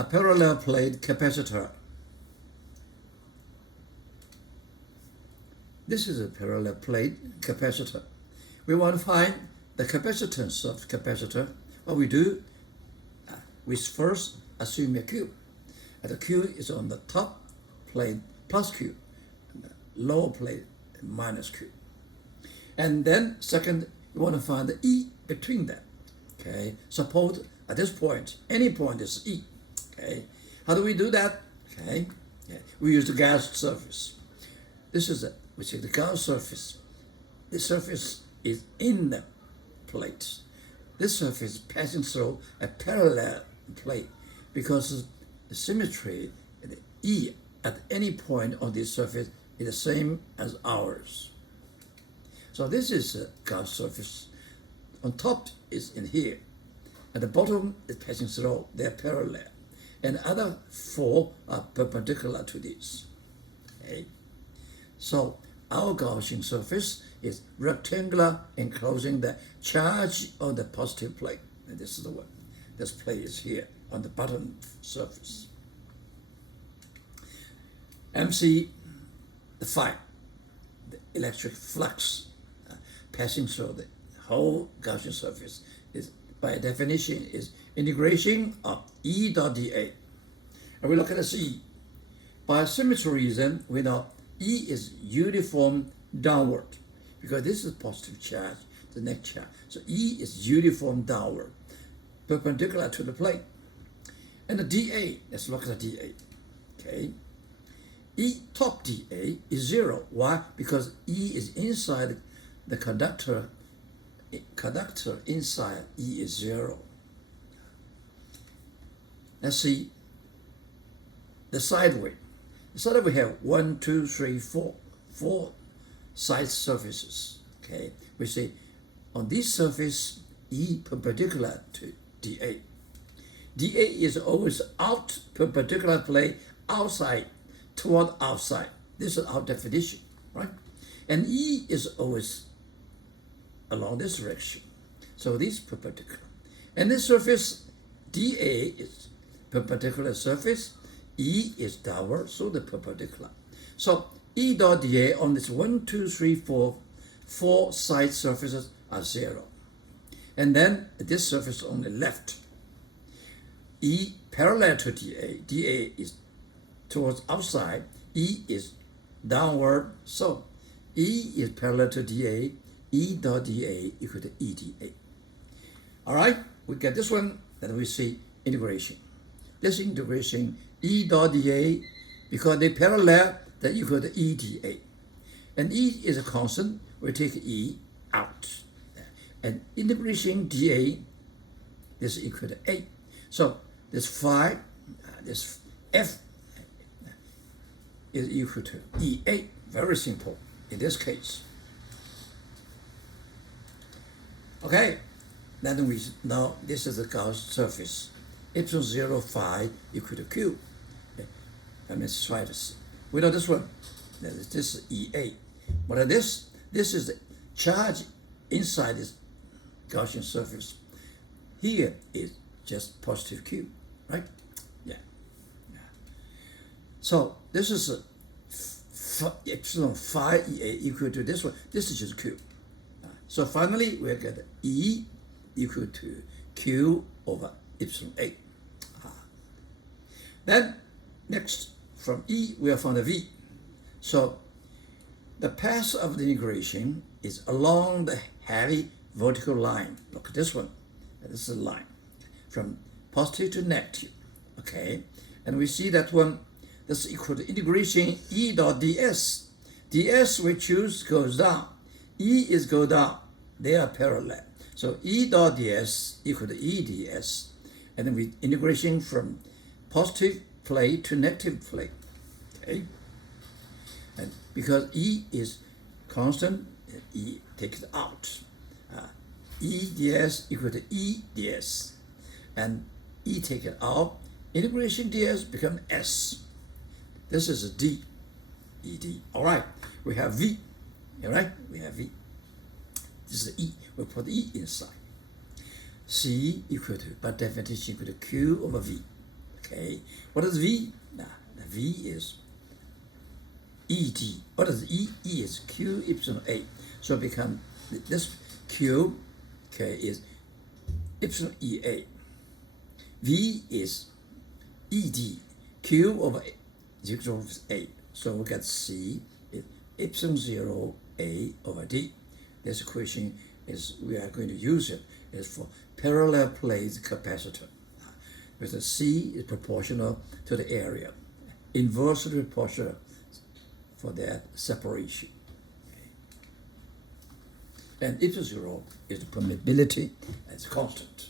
a parallel plate capacitor. This is a parallel plate capacitor. We want to find the capacitance of the capacitor. What we do, we first assume a Q. And the Q is on the top plate plus Q, and the lower plate minus Q. And then second, we want to find the E between them. Okay, suppose at this point, any point is E. Okay, how do we do that? Okay, we use the Gauss surface. This is we take the Gauss surface. The surface is in the plate. This surface is passing through a parallel plate because the symmetry, the E at any point on this surface is the same as ours. So this is a Gauss surface. On top is in here. At the bottom is passing through. They're parallel. And the other four are perpendicular to this. Okay. So our Gaussian surface is rectangular, enclosing the charge on the positive plate. And this is the one. This plate is here on the bottom surface. MC, the phi, the electric flux passing through the whole Gaussian surface is, by definition, is integration of E dot dA. And we look at this E. By symmetry reason, we know E is uniform downward because this is positive charge, the net charge. So E is uniform downward, perpendicular to the plate. And the dA, let's look at the dA. Okay. E top dA is 0. Why? Because E is inside the conductor inside E is 0. Let's see the side way. The side way we have 1, 2, 3, 4 side surfaces. Okay, we say on this surface E perpendicular to dA. dA is always out perpendicular plane outside toward outside. This is our definition, right? And E is always along this direction. So this is perpendicular. And this surface, dA is perpendicular surface, E is downward, so the perpendicular. So E dot dA on this 1, 2, 3, 4 side surfaces are 0. And then this surface on the left, E parallel to dA, dA is towards outside, E is downward, so E is parallel to dA, E dot dA equal to EdA. All right, we get this one, then we see integration. This integration, E dot dA, because they parallel, they equal to EdA. And E is a constant, we take E out. And integration dA, this is equal to A. So this phi, this F is equal to EA. Very simple in this case. Okay, then we know this is the Gauss surface. Epsilon 0 phi equal to Q. Okay. Let's try this. We know this one. This is EA. But this is the charge inside this Gaussian surface. Here is just positive Q, right? Yeah. So this is epsilon phi EA equal to this one. This is just Q. So finally, we get E equal to Q over epsilon A. Then next, from E, we have found the V. So the path of the integration is along the heavy vertical line. Look at this one. This is a line from positive to negative. Okay, and we see that one. This is equal to integration E dot ds. ds we choose goes down. E is go down. They are parallel. So E dot ds equal to E ds. And then we integration from positive plate to negative plate. Okay. And because E is constant, E takes it out. E ds equal to E ds. And E take it out. Integration ds become S. This is a D, ED. All right, we have V, all right? We have V. This is E, we put E inside. C equal to, by definition, equal to Q over V, Okay, what is V? Nah, the V is ED. What is E? E is Q epsilon A. So it become this Q, okay, is epsilon EA. V is ED, Q over 0 A. So we get C is epsilon 0 A over D. This equation is, we are going to use it, is for parallel plate capacitor. Where the C is proportional to the area, inversely proportional for that separation. And epsilon 0 is the permeability as constant.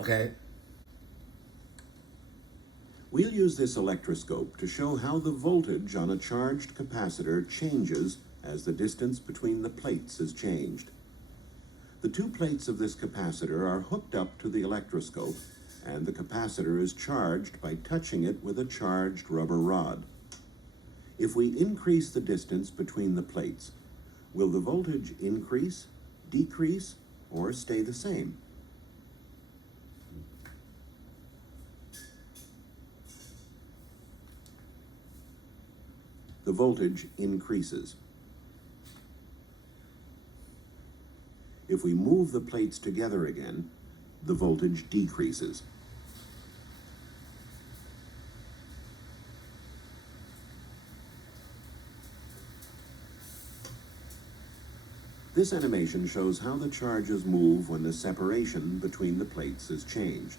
Okay. We'll use this electroscope to show how the voltage on a charged capacitor changes as the distance between the plates is changed. The two plates of this capacitor are hooked up to the electroscope, and the capacitor is charged by touching it with a charged rubber rod. If we increase the distance between the plates, will the voltage increase, decrease, or stay the same? The voltage increases. If we move the plates together again, the voltage decreases. This animation shows how the charges move when the separation between the plates is changed.